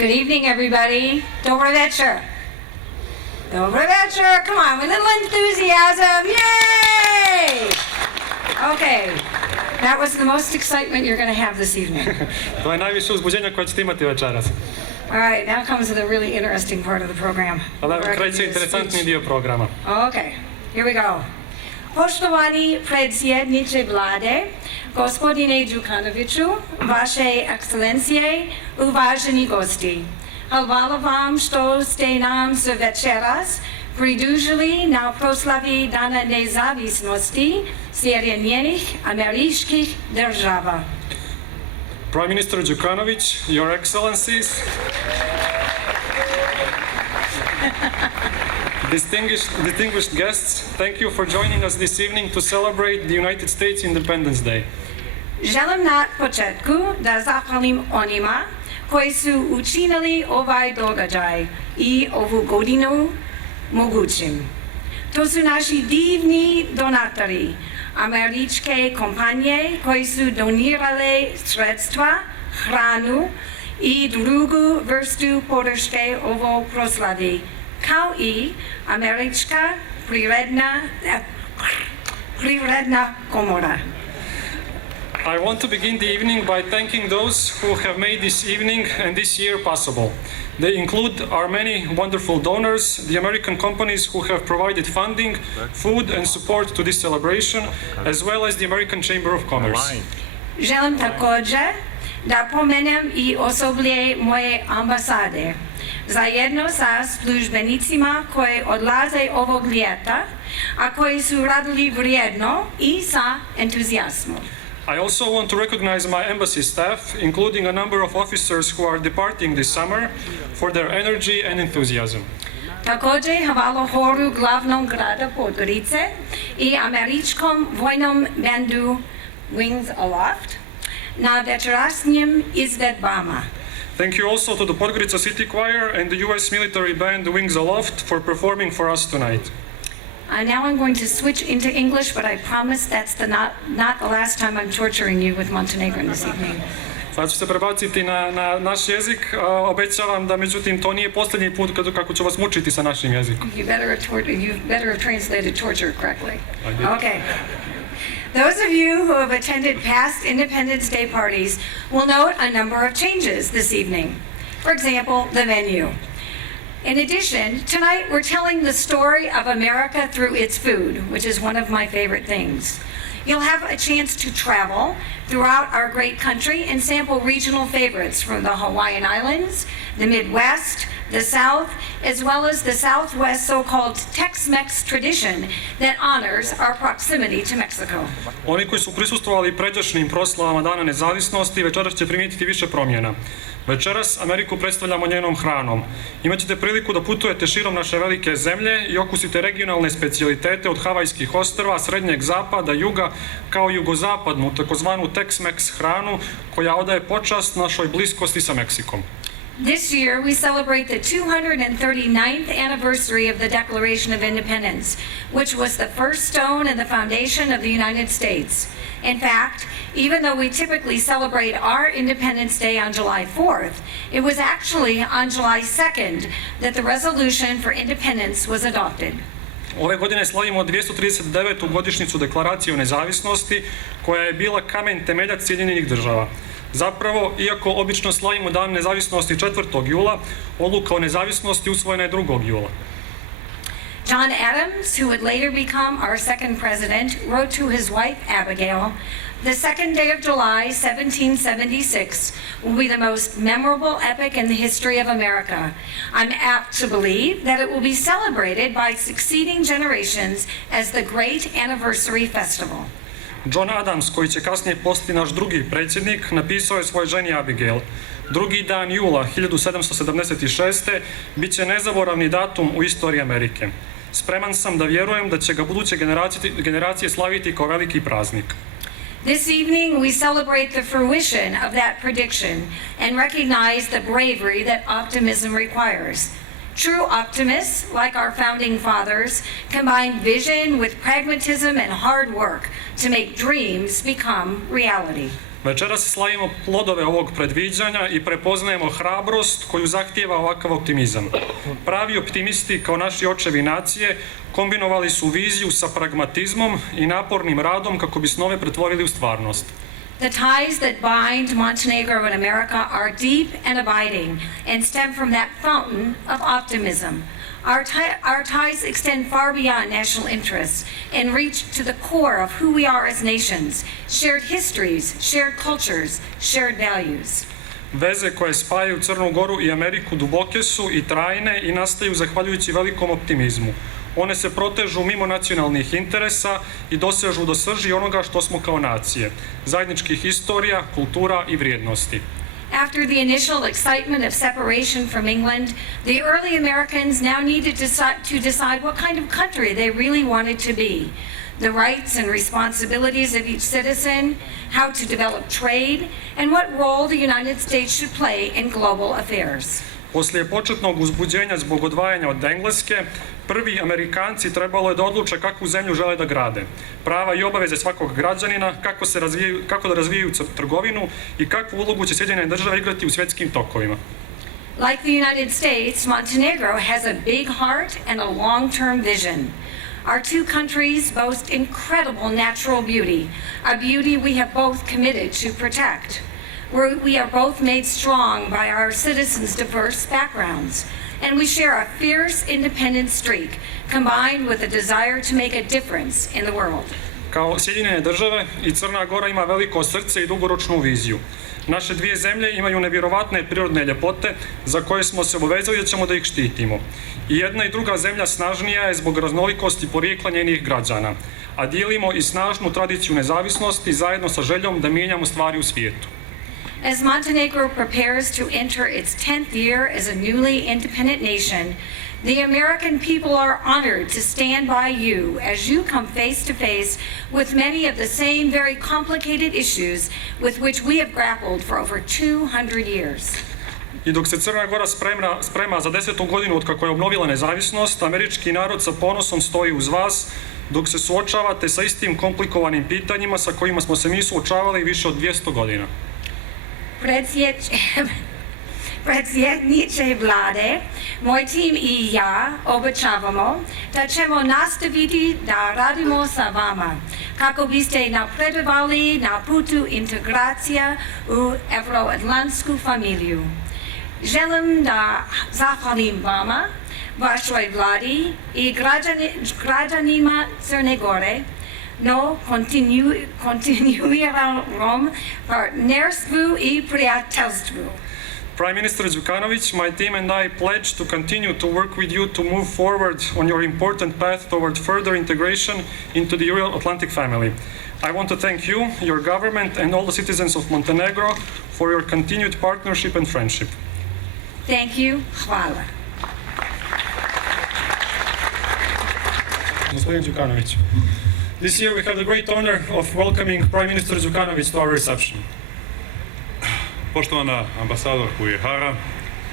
Good evening, everybody. Dobro večer. Dobro večer. Come on, with a little enthusiasm. Yay! Okay. That was the most excitement you're going to have this evening. To je najviše uzbuđenja koje ćete imati večeras. All right, now comes the really interesting part of the program. Sada kreće interesantni dio programa. Okay, here we go. Poštovani predsjedniče vlade, gospodine Djukanoviću, vaše ekscelencije, uvaženi gosti. Hvala vam što ste nam se večeras pridružili na proslavi Dana nezavisnosti Sjedinjenih Američkih Država. Prime Minister Djukanovic, Your Excellencies, distinguished guests, thank you for joining us this evening to celebrate the United States Independence Day. Želim na početku da zahvalim onima koji su učinili ovaj događaj i ovu godinu mogućim. To su naši divni donatori, američke kompanije koji su donirale sredstva, hranu i drugu vrstu podrške ovoj proslavi, kao i američka privredna komora. I want to begin the evening by thanking those who have made this evening and this year possible. They include our many wonderful donors, the American companies who have provided funding, food and support to this celebration, as well as the American Chamber of Commerce. Želim također da pomenem i osoblje moje ambasade, zajedno sa službenicima koji odlaze ovog ljeta, a koji su radili vrijedno i sa entuzijazmom. I also want to recognize my embassy staff, including a number of officers who are departing this summer, for their energy and enthusiasm. Također hvala horu glavnog grada Podgorice i američkom vojnom bendu Wings Aloft na večerašnjim izvedbama. Thank you also to the Podgorica City Choir and the US military band Wings Aloft for performing for us tonight. Now I'm going to switch into English, but I promise that's not the last time I'm torturing you with Montenegro this evening. Sad ću se prebaciti na naš jezik, obećavam da međutim to nije posljednji put kako ću vas mučiti sa našim jezikom. You better have translated torture correctly. Okay. Those of you who have attended past Independence Day parties will note a number of changes this evening. For example, the venue. In addition, tonight we're telling the story of America through its food, which is one of my favorite things. You'll have a chance to travel throughout our great country and sample regional favorites from the Hawaiian Islands, the Midwest, the South, as well as the Southwest so-called Tex-Mex tradition that honors our proximity to Mexico. Oni koji su prisustvovali pređašnjim proslavama Dana nezavisnosti večeras će primijetiti više promjena. Večeras Ameriku predstavljamo njenom hranom. Imaćete priliku da putujete širom naše velike zemlje i okusite regionalne specijalitete od Havajskih ostrva, Srednjeg zapada, juga, kao i jugozapadnu, takozvanu Tex-Mex hranu koja odaje počast našoj bliskosti sa Meksikom. This year, we celebrate the 239th anniversary of the Declaration of Independence, which was the first stone in the foundation of the United States. In fact, even though we typically celebrate our Independence Day on July 4th, it was actually on July 2nd that the resolution for independence was adopted. Ove godine slavimo 239. godišnjicu Deklaracije o nezavisnosti, koja je bila kamen temeljac Sjedinjenih država. Zapravo, iako obično slavimo Dan nezavisnosti 4. jula, odluka o nezavisnosti usvojena je 2. jula. John Adams, who would later become our second president, wrote to his wife Abigail, "The second day of July, 1776, will be the most memorable epic in the history of America. I'm apt to believe that it will be celebrated by succeeding generations as the great anniversary festival." John Adams, koji će kasnije postati naš drugi predsjednik, napisao je svojoj ženi Abigail: "Drugi dan jula 1776. bit će nezaboravni datum u istoriji Amerike. Spreman sam da vjerujem da će ga buduće generacije slaviti kao veliki praznik." This evening we celebrate the fruition of that prediction and recognize the bravery that optimism requires. True optimists, like our founding fathers, combine vision with pragmatism and hard work to make dreams become reality. Večeras slavimo plodove ovog predviđanja i prepoznajemo hrabrost koju zahtijeva ovakav optimizam. Pravi optimisti, kao naši očevi nacije, kombinovali su viziju sa pragmatizmom i napornim radom kako bi snove pretvorili u stvarnost. The ties that bind Montenegro and America are deep and abiding and stem from that fountain of optimism. Our ties extend far beyond national interests and reach to the core of who we are as nations, shared histories, shared cultures, shared values. Veze koje spajaju Crnu Goru i Ameriku duboke su i trajne i nastaju zahvaljujući velikom optimizmu. One se protežu mimo nacionalnih interesa i dosežu do srži onoga što smo kao nacije, zajedničkih istorija, kultura i vrijednosti. After the initial excitement of separation from England, the early Americans now needed to decide what kind of country they really wanted to be, the rights and responsibilities of each citizen, how to develop trade, and what role the United States should play in global affairs. Poslije početnog uzbuđenja zbog odvajanja od Engleske, prvi Amerikanci trebalo je da odluče kakvu zemlju žele da grade, prava i obaveze svakog građanina, kako da razvijaju trgovinu i kakvu ulogu će Sjedinjene države igrati u svjetskim tokovima. Like the United States, Montenegro has a big heart and a long-term vision. Our two countries boast incredible natural beauty, a beauty we have both committed to protect. We are both made strong by our citizens' diverse backgrounds, and we share a fierce independent streak combined with a desire to make a difference in the world. Kao Sjedinjene države i Crna Gora ima veliko srce i dugoročnu viziju. Naše dvije zemlje imaju nevjerovatne prirodne ljepote za koje smo se obavezali da ćemo da ih štitimo. I jedna i druga zemlja snažnija je zbog raznolikosti porijekla njenih građana, a dijelimo i snažnu tradiciju nezavisnosti zajedno sa željom da mijenjamo stvari u svijetu. As Montenegro prepares to enter its 10th year as a newly independent nation, the American people are honored to stand by you as you come face to face with many of the same very complicated issues with which we have grappled for over 200 years. I dok se Crna Gora sprema za 10. godinu od kako je obnovila nezavisnost, američki narod sa ponosom stoji uz vas dok se suočavate sa istim komplikovanim pitanjima sa kojima smo se mi suočavali više od 200 godina. Predsjedniče vlade, moj tim i ja obećavamo da ćemo nastaviti da radimo sa vama kako biste napredovali na putu integracija u evroatlantsku familiju. Želim da zahvalim vama, vašoj vladi i građanima Crne Gore no kontinuiranom partnerstvu i prijateljstvu. Prime Minister Djukanovic, my team and I pledge to continue to work with you to move forward on your important path toward further integration into the Euro-Atlantic family. I want to thank you, your government, and all the citizens of Montenegro for your continued partnership and friendship. Thank you. Hvala. Gospodin Djukanovic. This year we have the great honor of welcoming Prime Minister Djukanovic to our reception. Poštovana ambasadorka Uyehara,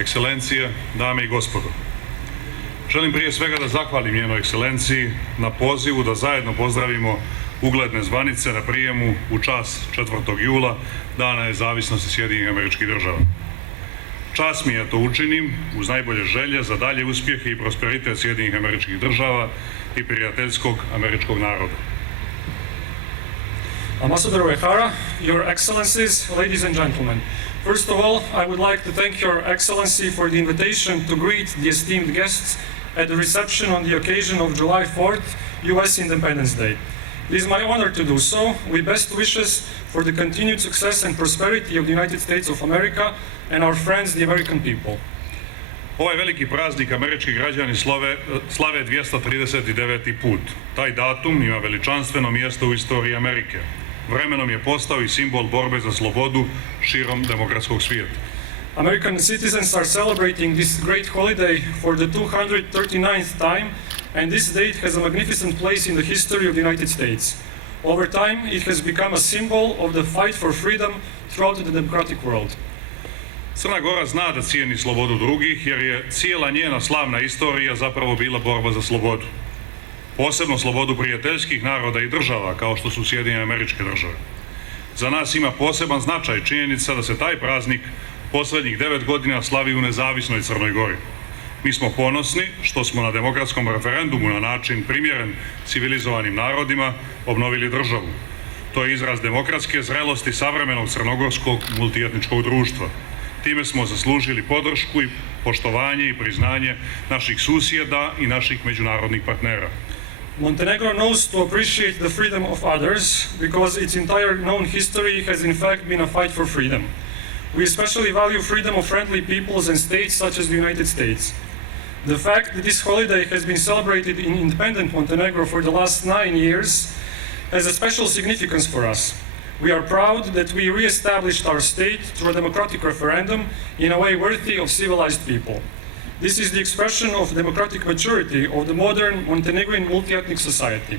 ekscelencije, dame i gospodo. Želim prije svega da zahvalim njenoj ekscelenciji na pozivu da zajedno pozdravimo ugledne zvanice na prijemu u čast 4. jula, Dana nezavisnosti Sjedinjenih Američkih Država. Čast mi je to učinim uz najbolje želje za dalje uspjehe i prosperitet Sjedinjenih Američkih Država i prijateljskog američkog naroda. Ambassador Uehara, Your Excellencies, ladies and gentlemen. First of all, I would like to thank Your Excellency for the invitation to greet the esteemed guests at the reception on the occasion of July 4th, U.S. Independence Day. It is my honor to do so, with best wishes for the continued success and prosperity of the United States of America and our friends, the American people. Ovaj veliki praznik američki građani slave 239. put. Taj datum ima veličanstveno mjesto u istoriji Amerike. Vremenom je postao i simbol borbe za slobodu širom demokratskog svijeta. American citizens are celebrating this great holiday for the 239th time, and this date has a magnificent place in the history of the United States. Over time, it has become a symbol of the fight for freedom throughout the democratic world. Crna Gora zna da cijeni slobodu drugih jer je cijela njena slavna istorija zapravo bila borba za slobodu. Posebno slobodu prijateljskih naroda i država kao što su Sjedinjene Američke Države. Za nas ima poseban značaj činjenica da se taj praznik posljednjih 9 godina slavi u nezavisnoj Crnoj Gori. Mi smo ponosni što smo na demokratskom referendumu na način primjeren civilizovanim narodima obnovili državu. To je izraz demokratske zrelosti savremenog crnogorskog multietničkog društva. Time smo zaslužili podršku i poštovanje i priznanje naših susjeda i naših međunarodnih partnera. Montenegro knows to appreciate the freedom of others because its entire known history has in fact been a fight for freedom. We especially value freedom of friendly peoples and states such as the United States. The fact that this holiday has been celebrated in independent Montenegro for the last 9 years has a special significance for us. We are proud that we re-established our state through a democratic referendum in a way worthy of civilized people. This is the expression of democratic maturity of the modern Montenegrin multi-ethnic society.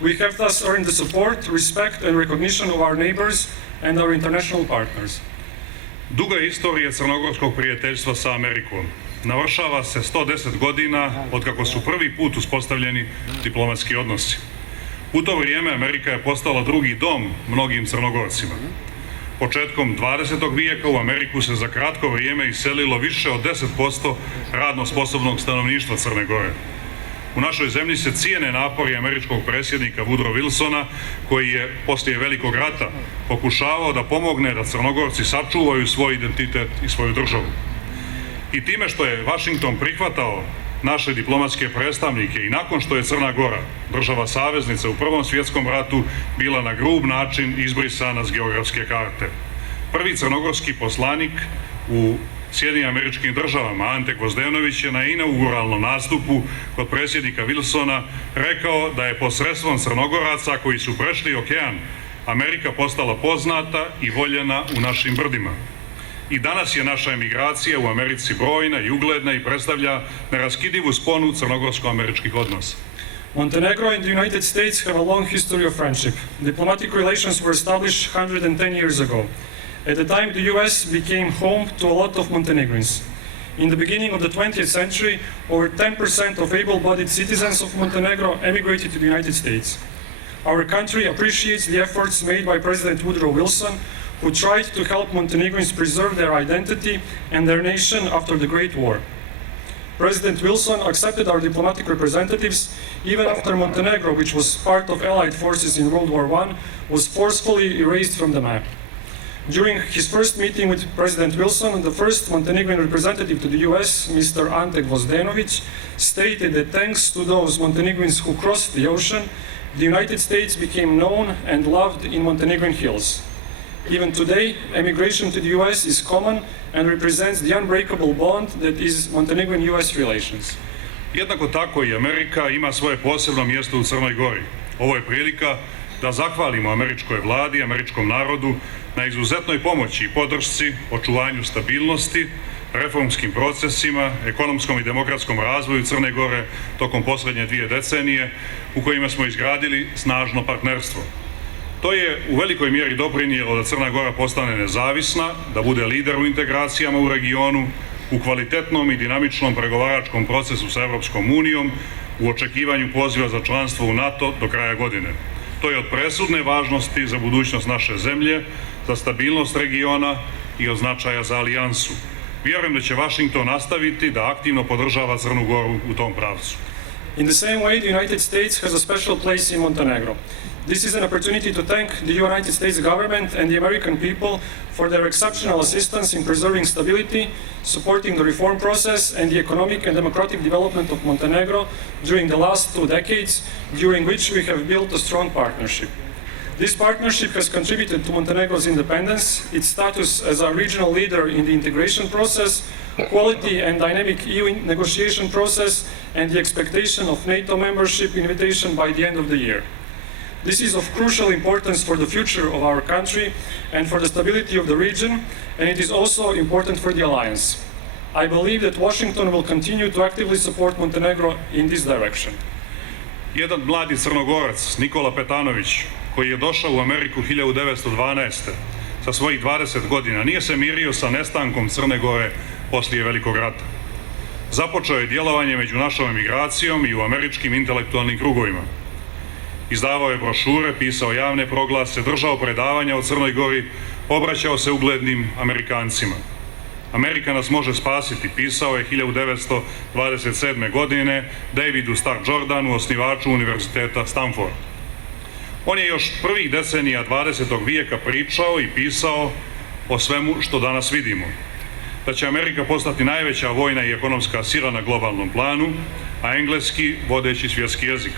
We have thus earned the support, respect and recognition of our neighbors and our international partners. Duga istorija crnogorskog prijateljstva sa Amerikom navršava se 110 godina od kako su prvi put uspostavljeni diplomatski odnosi. U to vrijeme Amerika je postala drugi dom mnogim Crnogorcima. Početkom 20. vijeka u Ameriku se za kratko vrijeme iselilo više od 10% radno sposobnog stanovništva Crne Gore. U našoj zemlji se cijene napori američkog predsjednika Woodrow Wilsona, koji je poslije Velikog rata pokušavao da pomogne da Crnogorci sačuvaju svoj identitet i svoju državu. I time što je Washington prihvatao naše diplomatske predstavnike i nakon što je Crna Gora, država saveznica u Prvom svjetskom ratu, bila na grub način izbrisana s geografske karte. Prvi crnogorski poslanik u Sjedinjenim Američkim Državama, Ante Gvozdenović, je na inauguralnom nastupu kod predsjednika Wilsona rekao da je posredstvom Crnogoraca koji su prešli okean, Amerika postala poznata i voljena u našim brdima. I danas je naša emigracija u Americi brojna i ugledna i predstavlja neraskidivu sponu crnogorsko-američkih odnosa. Montenegro and the United States have a long history of friendship. Diplomatic relations were established 110 years ago. At the time, the US became home to a lot of Montenegrins. In the beginning of the 20th century, over 10% of able-bodied citizens of Montenegro emigrated to the United States. Our country appreciates the efforts made by President Woodrow Wilson, who tried to help Montenegrins preserve their identity and their nation after the Great War. President Wilson accepted our diplomatic representatives even after Montenegro, which was part of Allied forces in World War I, was forcefully erased from the map. During his first meeting with President Wilson, the first Montenegrin representative to the US, Mr. Ante Gvozdenovic, stated that thanks to those Montenegrins who crossed the ocean, the United States became known and loved in Montenegrin hills. Even today, emigration to the US is common and represents the unbreakable bond that is Montenegrin-US relations. Jednako tako i Amerika ima svoje posebno mjesto u Crnoj Gori. Ovo je prilika da zahvalimo američkoj vladi i američkom narodu na izuzetnoj pomoći i podršci, očuvanju stabilnosti, reformskim procesima, ekonomskom i demokratskom razvoju Crne Gore tokom posljednje 2 decenije u kojima smo izgradili snažno partnerstvo. To je u velikoj mjeri doprinijelo da Crna Gora postane nezavisna, da bude lider u integracijama u regionu, u kvalitetnom i dinamičnom pregovaračkom procesu sa Europskom unijom, u očekivanju poziva za članstvo u NATO do kraja godine. To je od presudne važnosti za budućnost naše zemlje, za stabilnost regiona i od značaja za alijansu. Vjerujem da će Washington nastaviti da aktivno podržava Crnu Goru u tom pravcu. In the same way, the United States has a special place in Montenegro. This is an opportunity to thank the United States government and the American people for their exceptional assistance in preserving stability, supporting the reform process and the economic and democratic development of Montenegro during the last 2 decades, during which we have built a strong partnership. This partnership has contributed to Montenegro's independence, its status as a regional leader in the integration process, quality and dynamic EU negotiation process, and the expectation of NATO membership invitation by the end of the year. This is of crucial importance for the future of our country and for the stability of the region, and it is also important for the alliance. I believe that Washington will continue to actively support Montenegro in this direction. Jedan mladi Crnogorac, Nikola Petanović, koji je došao u Ameriku 1912. sa svojih 20 godina, nije se mirio sa nestankom Crne Gore poslije Velikog rata. Započeo je djelovanje među našom emigracijom i u američkim intelektualnim krugovima. Izdavao je brošure, pisao javne proglase, držao predavanja o Crnoj Gori, obraćao se uglednim Amerikancima. Amerika nas može spasiti, pisao je 1927. godine Davidu Stark Jordanu, osnivaču Univerziteta Stanford. On je još prvih decenija 20. vijeka pričao i pisao o svemu što danas vidimo. Da će Amerika postati najveća vojna i ekonomska sila na globalnom planu, a engleski vodeći svjetski jezik.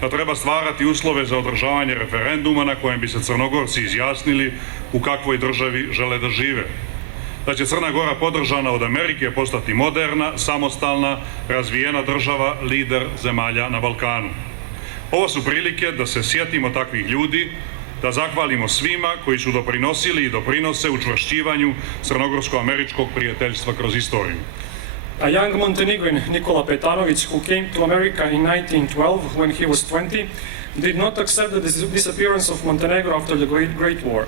Da treba stvarati uslove za održavanje referenduma na kojem bi se Crnogorci izjasnili u kakvoj državi žele da žive. Da će Crna Gora podržana od Amerike postati moderna, samostalna, razvijena država, lider zemalja na Balkanu. Ovo su prilike da se sjetimo takvih ljudi, da zahvalimo svima koji su doprinosili i doprinose učvršćivanju crnogorsko-američkog prijateljstva kroz istoriju. A young Montenegrin, Nikola Petanovic, who came to America in 1912 when he was 20, did not accept the disappearance of Montenegro after the Great War.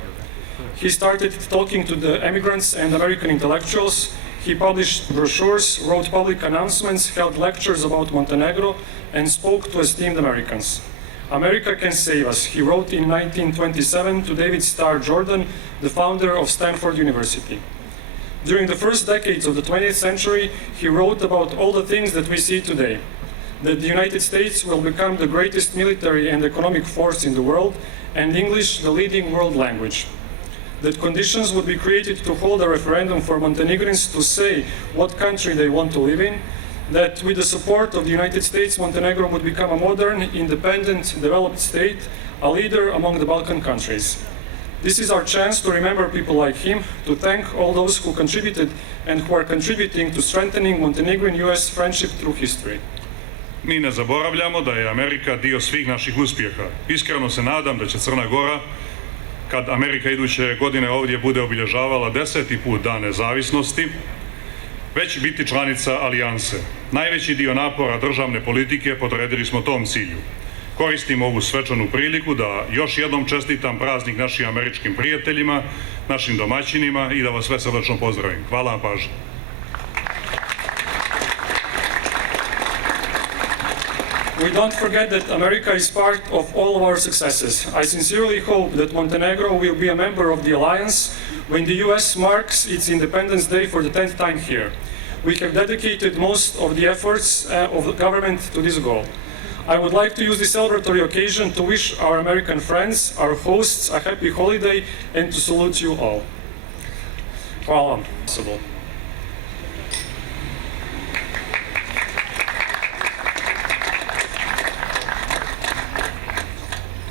He started talking to the immigrants and American intellectuals. He published brochures, wrote public announcements, held lectures about Montenegro, and spoke to esteemed Americans. America can save us, he wrote in 1927 to David Starr Jordan, the founder of Stanford University. During the first decades of the 20th century, he wrote about all the things that we see today. That the United States will become the greatest military and economic force in the world, and English the leading world language. That conditions would be created to hold a referendum for Montenegrins to say what country they want to live in, that with the support of the United States, Montenegro would become a modern, independent, developed state, a leader among the Balkan countries. This is our chance to remember people like him, to thank all those who contributed and who are contributing to strengthening Montenegrin-US friendship through history. Mi ne zaboravljamo da je Amerika dio svih naših uspjeha. Iskreno se nadam da će Crna Gora, kad Amerika iduće godine ovdje bude obilježavala 10. put Dan nezavisnosti, već biti članica alijanse. Najveći dio napora državne politike podredili smo tom cilju. Koristim ovu svečanu priliku da još jednom čestitam praznik našim američkim prijateljima, našim domaćinima i da vas sve srdačno pozdravim. Hvala vam pažnji. We don't forget that America is part of all of our successes. I sincerely hope that Montenegro will be a member of the alliance when the US marks its Independence Day for the 10th time here. We have dedicated most of the efforts of the government to this goal. I would like to use this celebratory occasion to wish our American friends, our hosts, a happy holiday and to salute you all. Hvala vam.